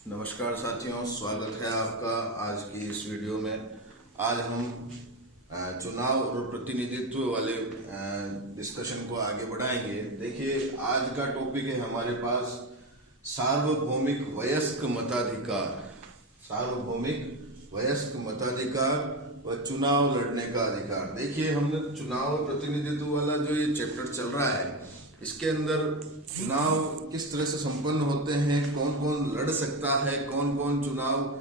नमस्कार साथियों, स्वागत है आपका आज की इस वीडियो में। आज हम चुनाव और प्रतिनिधित्व वाले डिस्कशन को आगे बढ़ाएंगे। देखिए, आज का टॉपिक है हमारे पास सार्वभौमिक वयस्क मताधिकार। सार्वभौमिक वयस्क मताधिकार व चुनाव लड़ने का अधिकार। देखिए, हमने चुनाव और प्रतिनिधित्व वाला जो ये चैप्टर चल रहा है, इसके अंदर चुनाव किस तरह से संपन्न होते हैं, कौन कौन लड़ सकता है, कौन कौन चुनाव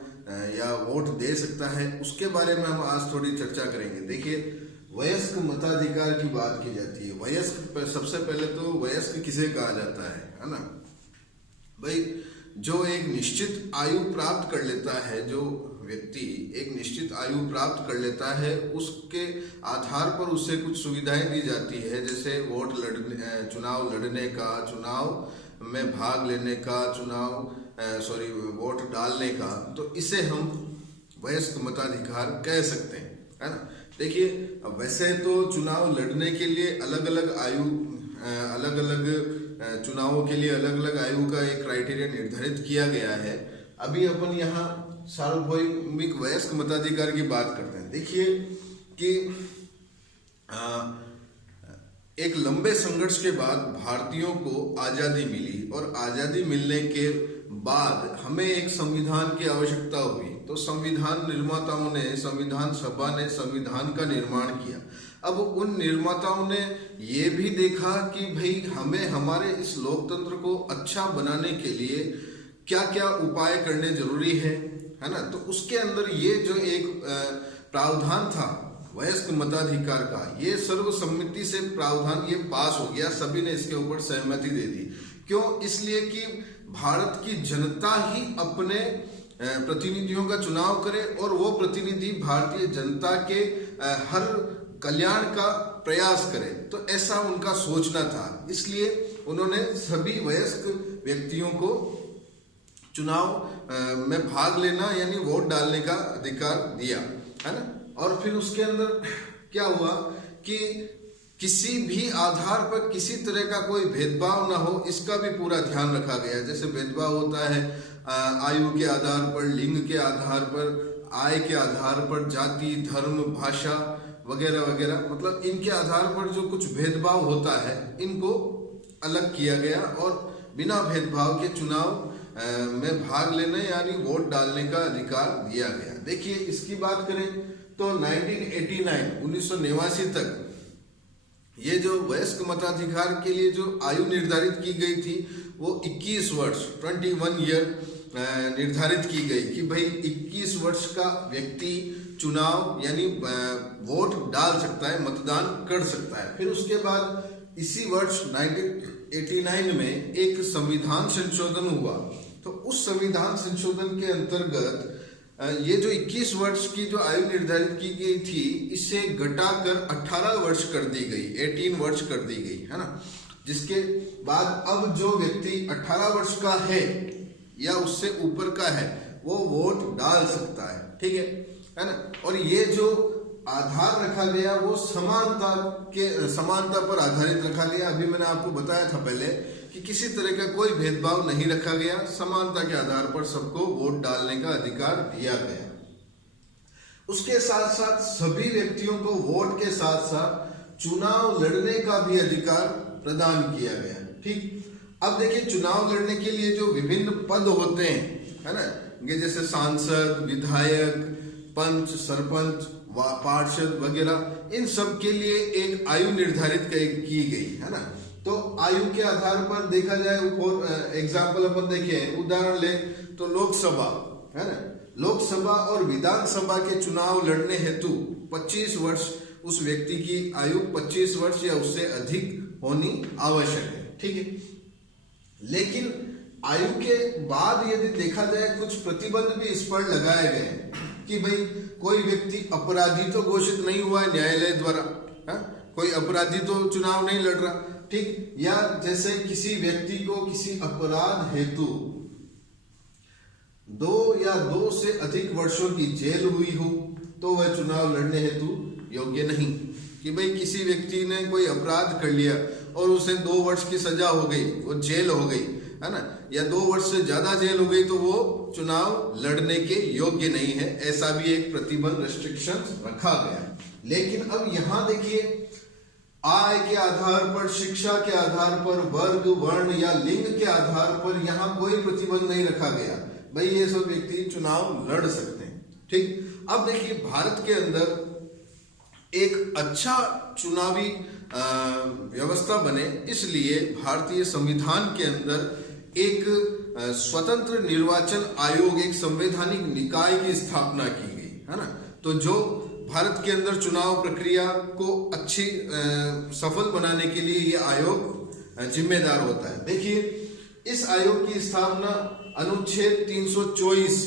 या वोट दे सकता है, उसके बारे में हम आज थोड़ी चर्चा करेंगे। देखिए, वयस्क मताधिकार की बात की जाती है। वयस्क, सबसे पहले तो वयस्क किसे कहा जाता है ना भाई? जो एक निश्चित आयु प्राप्त कर लेता है, जो व्यक्ति एक निश्चित आयु प्राप्त कर लेता है, उसके आधार पर उसे कुछ सुविधाएं दी जाती है, जैसे चुनाव लड़ने का, चुनाव में भाग लेने का, वोट डालने का। तो इसे हम वयस्क मताधिकार कह सकते हैं, है ना। देखिए, वैसे तो चुनाव लड़ने के लिए अलग अलग चुनावों के लिए अलग अलग आयु का एक क्राइटेरिया निर्धारित किया गया है। अभी अपन यहाँ सार्वभौमिक वयस्क मताधिकार की बात करते हैं। देखिए कि एक लंबे संघर्ष के बाद भारतीयों को आजादी मिली और आजादी मिलने के बाद हमें एक संविधान की आवश्यकता हुई। तो संविधान निर्माताओं ने, संविधान सभा ने संविधान का निर्माण किया। अब उन निर्माताओं ने ये भी देखा कि भाई हमें हमारे इस लोकतंत्र को अच्छा बनाने के लिए क्या क्या उपाय करने जरूरी है ना। तो उसके अंदर ये जो एक प्रावधान था वयस्क मताधिकार का, ये सर्वसम्मति से प्रावधान ये पास हो गया, सभी ने इसके ऊपर सहमति दे दी। क्यों? इसलिए कि भारत की जनता ही अपने प्रतिनिधियों का चुनाव करे और वो प्रतिनिधि भारतीय जनता के हर कल्याण का प्रयास करे। तो ऐसा उनका सोचना था, इसलिए उन्होंने सभी वयस्क व्यक्तियों को चुनाव में भाग लेना यानी वोट डालने का अधिकार दिया, है ना। और फिर उसके अंदर क्या हुआ कि किसी भी आधार पर किसी तरह का कोई भेदभाव ना हो, इसका भी पूरा ध्यान रखा गया। जैसे भेदभाव होता है आयु के आधार पर, लिंग के आधार पर, आय के आधार पर, जाति, धर्म, भाषा वगैरह वगैरह, मतलब इनके आधार पर जो कुछ भेदभाव होता है, इनको अलग किया गया और बिना भेदभाव के चुनाव में भाग लेने यानी वोट डालने का अधिकार दिया गया। देखिए, इसकी बात करें तो 1989 तक ये जो वयस्क मताधिकार के लिए जो आयु निर्धारित की गई थी वो 21 वर्ष 21 ईयर निर्धारित की गई कि भाई 21 वर्ष का व्यक्ति चुनाव यानी वोट डाल सकता है, मतदान कर सकता है। फिर उसके बाद इसी वर्ष 1989 में एक संविधान संशोधन हुआ। तो उस संविधान संशोधन के अंतर्गत ये जो 21 वर्ष की जो आयु निर्धारित की गई थी, इसे घटाकर 18 वर्ष कर दी गई, 18 वर्ष कर दी गई, है ना। जिसके बाद अब जो व्यक्ति 18 वर्ष का है या उससे ऊपर का है, वो वोट डाल सकता है, ठीक है ना। और ये जो आधार रखा गया वो समानता पर आधारित रखा गया। अभी मैंने आपको बताया था पहले कि किसी तरह का कोई भेदभाव नहीं रखा गया, समानता के आधार पर सबको वोट डालने का अधिकार दिया गया। उसके साथ साथ सभी व्यक्तियों को वोट के साथ साथ चुनाव लड़ने का भी अधिकार प्रदान किया गया, ठीक। अब देखिए, चुनाव लड़ने के लिए जो विभिन्न पद होते हैं, है ना, ये जैसे सांसद, विधायक, पंच, सरपंच, पार्षद वगैरह, इन सब के लिए एक आयु निर्धारित की गई, है ना। तो आयु के आधार पर देखा जाए, एग्जाम्पल अपन देखें, उदाहरण ले तो लोकसभा, है ना, लोकसभा और विधानसभा के चुनाव लड़ने हेतु 25 वर्ष, उस व्यक्ति की आयु 25 वर्ष या उससे अधिक होनी आवश्यक है, ठीक है। लेकिन आयु के बाद यदि देखा जाए, कुछ प्रतिबंध भी इस पर लगाए गए हैं कि भाई कोई व्यक्ति अपराधी तो घोषित नहीं हुआ है न्यायालय द्वारा, कोई अपराधी तो चुनाव नहीं लड़ रहा, ठीक। या जैसे किसी व्यक्ति को किसी अपराध हेतु 2 या 2 से अधिक वर्षों की जेल हुई हो तो वह चुनाव लड़ने हेतु योग्य नहीं। कि भाई किसी व्यक्ति ने कोई अपराध कर लिया और उसे 2 वर्ष की सजा हो गई, वो जेल हो गई, है ना, या 2 वर्ष से ज्यादा जेल हो गई तो वो चुनाव लड़ने के योग्य नहीं है, ऐसा भी एक प्रतिबंध रेस्ट्रिक्शन रखा गया। लेकिन अब यहाँ देखिए, आय के आधार पर, शिक्षा के आधार पर, वर्ग, वर्ण या लिंग के आधार पर यहाँ कोई प्रतिबंध नहीं रखा गया। भाई ये सब व्यक्ति चुनाव लड़ सकते हैं। ठीक, अब देखिए भारत के अंदर एक अच्छा चुनावी व्यवस्था बने, इसलिए भारतीय संविधान के अंदर एक स्वतंत्र निर्वाचन आयोग, एक संवैधानिक निकाय की स्थापना की गई, है ना। तो जो भारत के अंदर चुनाव प्रक्रिया को अच्छी सफल बनाने के लिए ये आयोग जिम्मेदार होता है। देखिए, इस आयोग की स्थापना अनुच्छेद 324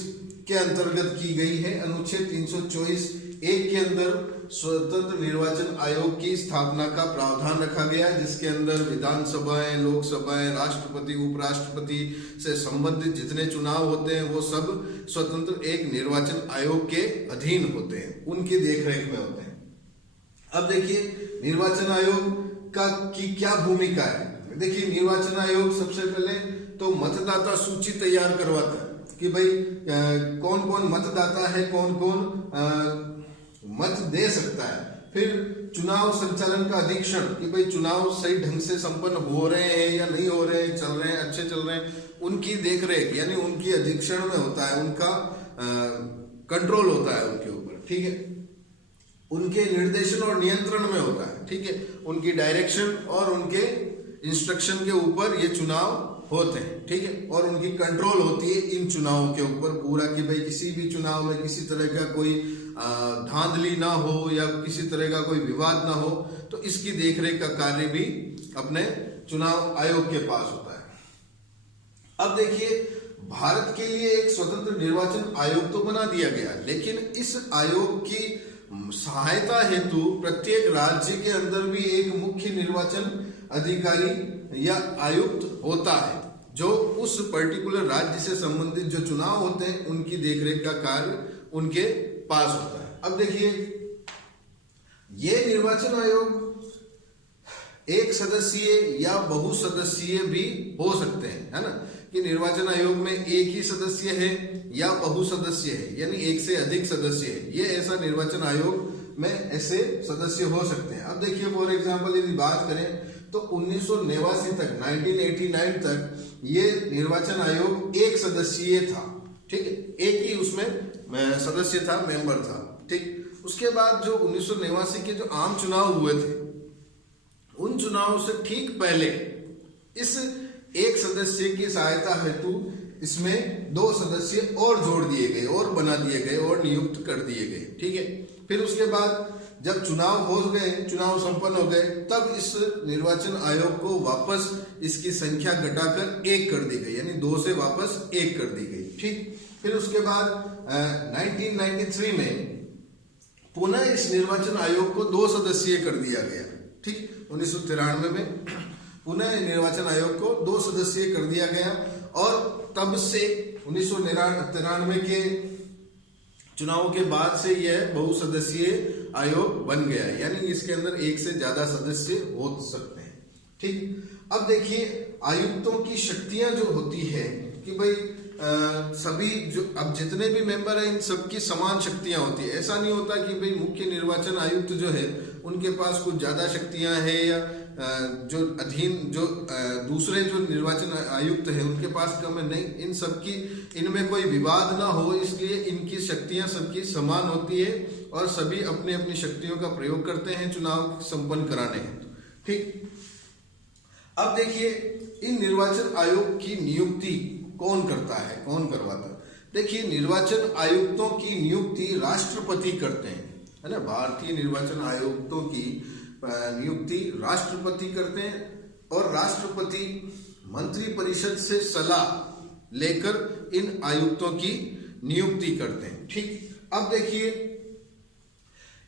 के अंतर्गत की गई है। अनुच्छेद 324(1) के अंदर स्वतंत्र निर्वाचन आयोग की स्थापना का प्रावधान रखा गया है, जिसके अंदर विधानसभाएं, लोकसभाएं, राष्ट्रपति, उपराष्ट्रपति से संबंधित जितने चुनाव होते हैं वो सब स्वतंत्र एक निर्वाचन आयोग के अधीन होते हैं, उनकी देखरेख में होते हैं। अब देखिए निर्वाचन आयोग की क्या भूमिका है। देखिए, निर्वाचन आयोग सबसे पहले तो मतदाता सूची तैयार करवाता है कि भाई कौन कौन मतदाता है, कौन कौन मत दे सकता है। फिर चुनाव संचालन का अधीक्षण कि भाई चुनाव सही ढंग से संपन्न हो रहे हैं या नहीं हो रहे हैं, चल रहे हैं, अच्छे चल रहे हैं, उनकी देखरेख यानी उनकी अधीक्षण में होता है, उनका कंट्रोल होता है उनके ऊपर। ठीक है, उनके निर्देशन और नियंत्रण में होता है। ठीक है, उनकी डायरेक्शन और उनके इंस्ट्रक्शन के ऊपर ये चुनाव होते हैं। ठीक है, और उनकी कंट्रोल होती है इन चुनावों के ऊपर पूरा कि भाई किसी भी चुनाव में किसी तरह का कोई धांधली ना हो या किसी तरह का कोई विवाद ना हो, तो इसकी देखरेख का कार्य भी अपने चुनाव आयोग के पास होता है। अब देखिए, भारत के लिए एक स्वतंत्र निर्वाचन आयोग तो बना दिया गया, लेकिन इस आयोग की सहायता हेतु प्रत्येक राज्य के अंदर भी एक मुख्य निर्वाचन अधिकारी या आयुक्त होता है, जो उस पर्टिकुलर राज्य से संबंधित जो चुनाव होते हैं उनकी देखरेख का कार्य उनके पास होता है। अब देखिए, ये निर्वाचन आयोग एक सदस्यीय या बहुसदस्यीय भी हो सकते हैं, है ना, कि निर्वाचन आयोग में एक ही सदस्य है या बहुसदस्य है, यानी एक से अधिक सदस्य है। ये ऐसा निर्वाचन आयोग में ऐसे सदस्य हो सकते हैं। अब देखिए, फॉर एग्जांपल यदि बात करें तो 1989 तक, 1989 तक ये निर्वाचन आयोग एक सदस्यीय था। ठीक है, एक ही उसमें सदस्य था, मेंबर था। ठीक, उसके बाद जो 1989 के जो आम चुनाव हुए थे, उन चुनावों से ठीक पहले इस एक सदस्य की सहायता हेतु इसमें 2 सदस्य और जोड़ दिए गए और बना दिए गए और नियुक्त कर दिए गए। ठीक है, फिर उसके बाद जब चुनाव हो गए, चुनाव संपन्न हो गए, तब इस निर्वाचन आयोग को वापस इसकी संख्या घटाकर 1 कर दी गई, यानी 2 से वापस 1 कर दी गई। ठीक, फिर उसके बाद 1993 में पुनः इस निर्वाचन आयोग को 2 सदस्यीय कर दिया गया। ठीक, 1993 में पुनः निर्वाचन आयोग को 2 सदस्यीय कर दिया गया और तब से 1993 के चुनावों के बाद से यह बहुसदस्यीय आयोग बन गया, यानी इसके अंदर एक से ज्यादा सदस्य हो सकते हैं। ठीक, अब देखिए, आयुक्तों की शक्तियां जो होती है कि भाई सभी जो अब जितने भी मेंबर हैं इन सबकी समान शक्तियां होती है। ऐसा नहीं होता कि भाई मुख्य निर्वाचन आयुक्त जो है उनके पास कुछ ज्यादा शक्तियां हैं या जो अधीन जो दूसरे जो निर्वाचन आयुक्त हैं उनके पास कम है। नहीं, इन सबकी इनमें कोई विवाद ना हो, इसलिए इनकी शक्तियां सबकी समान होती है और सभी अपनी अपनी शक्तियों का प्रयोग करते हैं चुनाव संपन्न कराने हेतु। ठीक, अब देखिए, इन निर्वाचन आयोग की नियुक्ति कौन करता है, कौन करवाता है। देखिए, निर्वाचन आयुक्तों की नियुक्ति राष्ट्रपति करते हैं, है ना। भारतीय निर्वाचन आयुक्तों की नियुक्ति राष्ट्रपति करते हैं और राष्ट्रपति मंत्रिपरिषद से सलाह लेकर इन आयुक्तों की नियुक्ति करते हैं। ठीक, अब देखिए,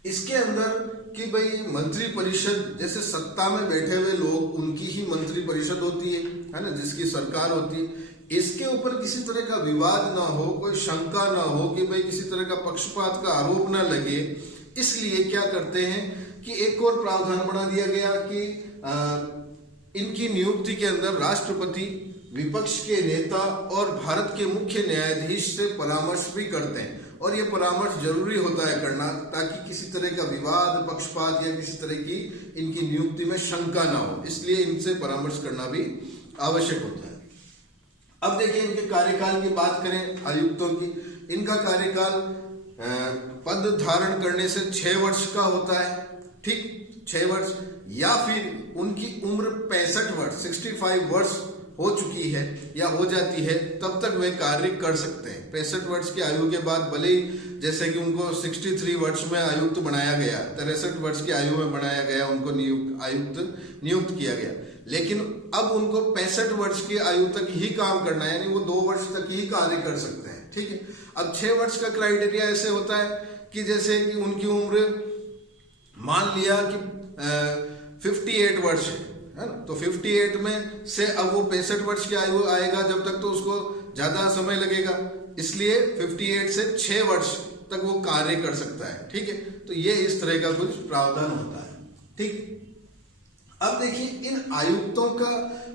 इसके अंदर कि भाई मंत्रिपरिषद जैसे सत्ता में बैठे हुए लोग, उनकी ही मंत्रिपरिषद होती है ना, जिसकी सरकार होती है। इसके ऊपर किसी तरह का विवाद ना हो, कोई शंका ना हो कि भाई किसी तरह का पक्षपात का आरोप ना लगे, इसलिए क्या करते हैं कि एक और प्रावधान बना दिया गया कि इनकी नियुक्ति के अंदर राष्ट्रपति विपक्ष के नेता और भारत के मुख्य न्यायाधीश से परामर्श भी करते हैं, और ये परामर्श जरूरी होता है करना, ताकि किसी तरह का विवाद, पक्षपात या किसी तरह की इनकी नियुक्ति में शंका ना हो, इसलिए इनसे परामर्श करना भी आवश्यक होता है। अब देखिए इनके कार्यकाल की बात करें आयुक्तों की, इनका कार्यकाल पद धारण करने से 6 वर्ष का होता है, ठीक 6 वर्ष, या फिर उनकी उम्र 65 वर्ष 65 वर्ष हो चुकी है या हो जाती है तब तक वे कार्य कर सकते हैं। 65 वर्ष की आयु के बाद भले ही जैसे कि उनको 63 वर्ष में आयुक्त बनाया गया, 63 वर्ष की आयु में बनाया गया, उनको नियुक्त किया गया, लेकिन अब उनको 65 वर्ष की आयु तक ही काम करना है, यानी वो 2 वर्ष तक ही कार्य कर सकते हैं, ठीक है। अब 6 वर्ष का क्राइटेरिया ऐसे होता है कि जैसे कि उनकी उम्र मान लिया कि 58 वर्ष है ना, तो 58 में से अब वो 65 वर्ष की आयु आएगा जब तक, तो उसको ज्यादा समय लगेगा, इसलिए 58 से 6 वर्ष तक वो कार्य कर सकता है, ठीक है। तो ये इस तरह का कुछ प्रावधान होता है, ठीक। अब देखिए इन आयुक्तों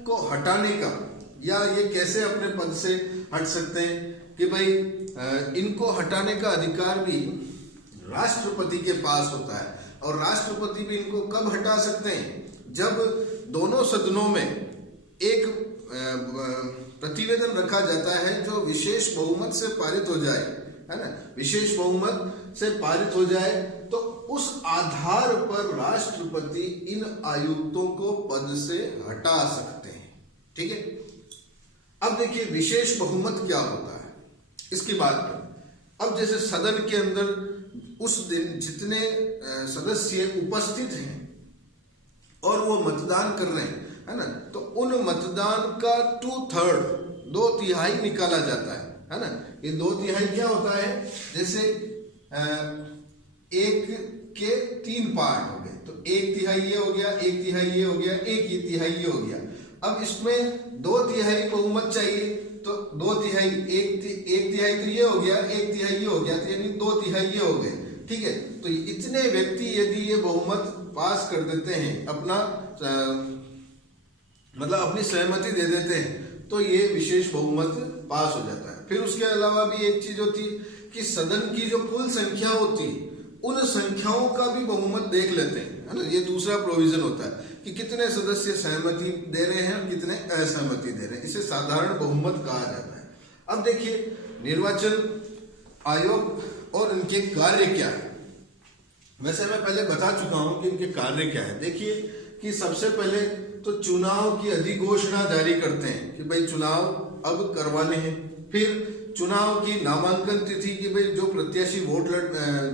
को हटाने का, या ये कैसे अपने पद से हट सकते हैं, कि भाई इनको हटाने का अधिकार भी राष्ट्रपति के पास होता है, और राष्ट्रपति भी इनको कब हटा सकते हैं, जब दोनों सदनों में एक प्रतिवेदन रखा जाता है जो विशेष बहुमत से पारित हो जाए, है ना, विशेष बहुमत से पारित हो जाए, तो उस आधार पर राष्ट्रपति इन आयुक्तों को पद से हटा सकते हैं, ठीक है। अब देखिए विशेष बहुमत क्या होता है, इसकी बात करें। अब जैसे सदन के अंदर उस दिन जितने सदस्य उपस्थित हैं और वो मतदान कर रहे हैं, है ना, तो उन मतदान का 2/3 2/3 निकाला जाता है ना। ये 2/3 क्या होता है, जैसे 1 के 3 पार्ट हो गए, तो 1/3 ये हो गया, 1/3 ये हो गया, 1/3 ये हो गया। अब इसमें 2/3 बहुमत चाहिए, तो 2/3 1/3 तो ये हो गया, 1/3 ये हो गया, तो यानी 2/3 ये हो गए, ठीक है। तो इतने व्यक्ति यदि ये बहुमत पास कर देते हैं, अपना मतलब अपनी सहमति दे देते हैं, तो ये विशेष बहुमत पास हो जाता है। फिर उसके अलावा भी एक चीज होती है कि सदन की जो कुल संख्या होती है, उन संख्याओं का भी बहुमत देख लेते हैं, है ना। ये दूसरा प्रोविजन होता है कि कितने सदस्य सहमति दे रहे हैं और कितने असहमति दे रहे हैं, इसे साधारण बहुमत कहा जाता है। अब देखिए निर्वाचन आयोग और इनके कार्य क्या है। वैसे मैं पहले बता चुका हूं कि इनके कार्य क्या है। देखिए कि सबसे पहले तो चुनाव की अधिघोषणा जारी करते हैं कि भाई चुनाव अब करवाने हैं। फिर चुनाव की नामांकन तिथि की, भाई जो प्रत्याशी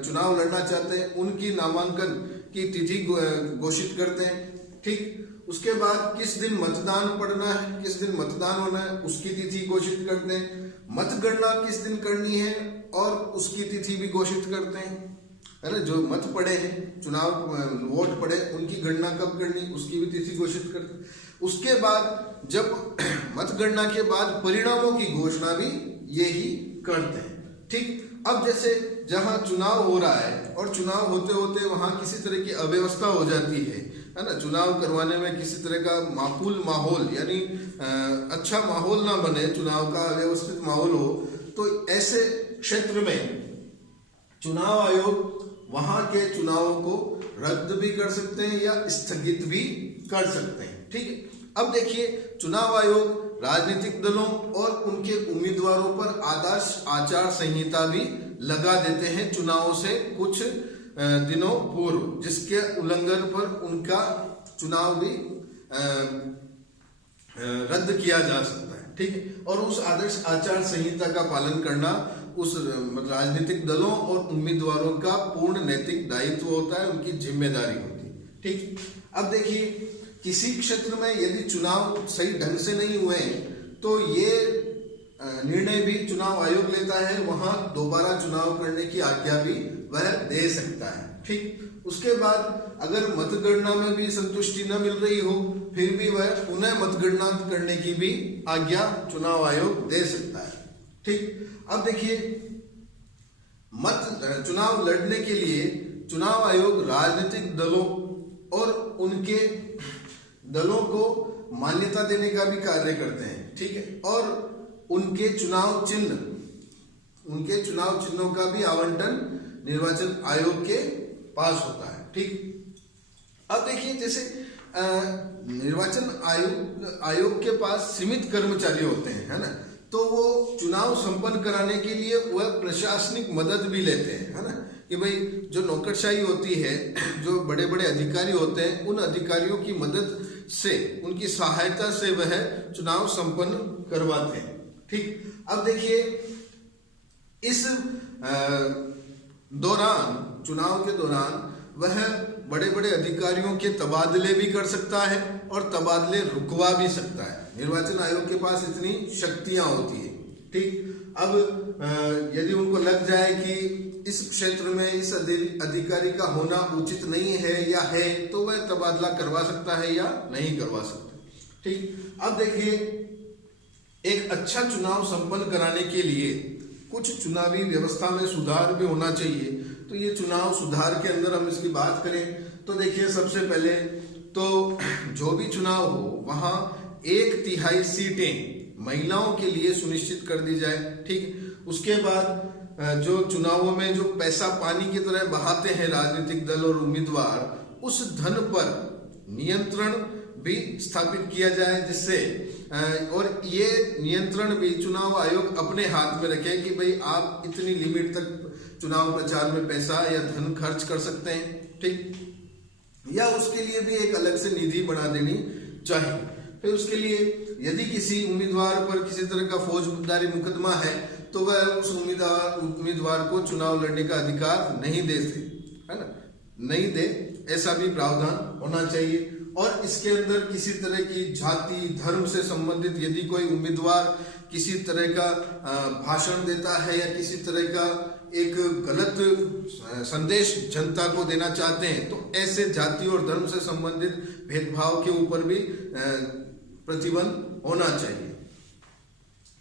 चुनाव लड़ना चाहते हैं उनकी नामांकन की तिथि घोषित करते हैं, ठीक। उसके बाद किस दिन मतदान पड़ना है, किस दिन मतदान होना है, उसकी तिथि घोषित करते हैं। मतगणना किस दिन करनी है और उसकी तिथि भी घोषित करते हैं, है ना। जो मत पड़े हैं, चुनाव वोट पड़े, उनकी गणना कब करनी, उसकी भी तिथि घोषित करते हैं। उसके बाद जब मतगणना के बाद परिणामों की घोषणा भी यही करते हैं, ठीक। अब जैसे जहां चुनाव हो रहा है और चुनाव होते होते वहां किसी तरह की अव्यवस्था हो जाती है ना, चुनाव करवाने में किसी तरह का माकूल माहौल, यानी अच्छा माहौल ना बने, चुनाव का अव्यवस्थित माहौल हो, तो ऐसे क्षेत्र में चुनाव आयोग वहां के चुनावों को रद्द भी कर सकते हैं या स्थगित भी कर सकते हैं, ठीक है। अब देखिए चुनाव आयोग राजनीतिक दलों और उनके उम्मीदवारों पर आदर्श आचार संहिता भी लगा देते हैं चुनावों से कुछ दिनों पूर्व, जिसके उल्लंघन पर उनका चुनाव भी रद्द किया जा सकता है, ठीक है। और उस आदर्श आचार संहिता का पालन करना उस राजनीतिक दलों और उम्मीदवारों का पूर्ण नैतिक दायित्व होता है, उनकी जिम्मेदारी होती है, ठीक। अब देखिए किसी क्षेत्र में यदि चुनाव सही ढंग से नहीं हुए तो ये निर्णय भी चुनाव आयोग लेता है, वहां दोबारा चुनाव करने की आज्ञा भी वह दे सकता है, ठीक। उसके बाद अगर मतगणना में भी संतुष्टि न मिल रही हो, फिर भी वह पुनः मतगणना करने की भी आज्ञा चुनाव आयोग दे सकता है, ठीक। अब देखिए चुनाव लड़ने के लिए चुनाव आयोग राजनीतिक दलों और उनके दलों को मान्यता देने का भी कार्य करते हैं, ठीक है। और उनके चुनाव चिन्हों का भी आवंटन निर्वाचन आयोग के पास होता है, ठीक। अब देखिए, जैसे निर्वाचन आयोग के पास सीमित कर्मचारी होते हैं, है ना, तो वो चुनाव संपन्न कराने के लिए वह प्रशासनिक मदद भी लेते हैं, है ना, कि भाई जो नौकरशाही होती है, जो बड़े बड़े अधिकारी होते हैं, उन अधिकारियों की मदद से, उनकी सहायता से वह चुनाव संपन्न करवाते हैं, ठीक। अब देखिए, इस दौरान, चुनाव के दौरान वह बड़े बड़े अधिकारियों के तबादले भी कर सकता है और तबादले रुकवा भी सकता है। निर्वाचन आयोग के पास इतनी शक्तियां होती है, ठीक। अब यदि उनको लग जाए कि इस क्षेत्र में इस अधिकारी का होना उचित नहीं है या है, तो वह तबादला करवा सकता है या नहीं करवा सकता, ठीक। अब देखिए, एक अच्छा चुनाव संपन्न कराने के लिए कुछ चुनावी व्यवस्था में सुधार भी होना चाहिए। तो ये चुनाव सुधार के अंदर हम इसकी बात करें तो देखिए, सबसे पहले तो जो भी चुनाव हो वहां 1/3 सीटें महिलाओं के लिए सुनिश्चित कर दी जाए, ठीक। उसके बाद जो चुनावों में जो पैसा पानी की तरह बहाते हैं राजनीतिक दल और उम्मीदवार, उस धन पर नियंत्रण भी स्थापित किया जाए, जिससे और ये नियंत्रण भी चुनाव आयोग अपने हाथ में रखे कि भाई आप इतनी लिमिट तक चुनाव प्रचार में पैसा या धन खर्च कर सकते हैं, ठीक। या उसके लिए भी एक अलग से निधि बना देनी चाहिए। फिर उसके लिए यदि किसी उम्मीदवार पर किसी तरह का फौजदारी मुकदमा है, तो वह उस उम्मीदवार को चुनाव लड़ने का अधिकार नहीं दे, है ना, नहीं दे, ऐसा भी प्रावधान होना चाहिए। और इसके अंदर किसी तरह की जाति धर्म से संबंधित यदि कोई उम्मीदवार किसी तरह का भाषण देता है या किसी तरह का एक गलत संदेश जनता को देना चाहते हैं, तो ऐसे जाति और धर्म से संबंधित भेदभाव के ऊपर भी प्रतिबंध होना चाहिए,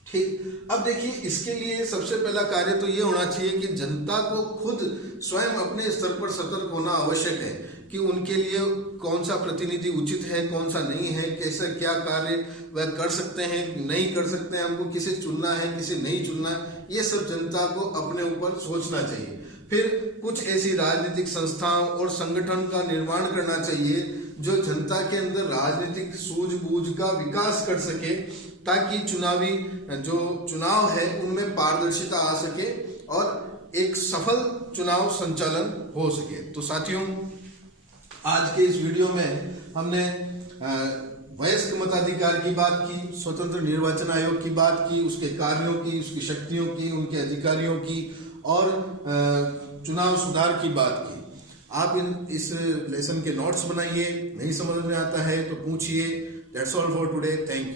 ठीक। अब देखिए, इसके लिए सबसे पहला कार्य तो ये होना चाहिए कि जनता को खुद स्वयं अपने स्तर पर सतर्क होना आवश्यक है कि उनके लिए कौन सा प्रतिनिधि उचित है, कौन सा नहीं है, कैसे क्या कार्य वह कर सकते हैं, नहीं कर सकते हैं, हमको किसे चुनना है, किसे नहीं चुनना है, ये सब जनता को अपने ऊपर सोचना चाहिए। फिर कुछ ऐसी राजनीतिक संस्थाओं और संगठन का निर्माण करना चाहिए जो जनता के अंदर राजनीतिक सूझबूझ का विकास कर सके, ताकि चुनावी जो चुनाव है उनमें पारदर्शिता आ सके और एक सफल चुनाव संचालन हो सके। तो साथियों, आज के इस वीडियो में हमने वयस्क मताधिकार की बात की, स्वतंत्र निर्वाचन आयोग की बात की, उसके कार्यों की, उसकी शक्तियों की, उनके अधिकारियों की और चुनाव सुधार की बात की। आप इस लेसन के नोट्स बनाइए, नहीं समझ में आता है तो पूछिए। That's all for today, thank you.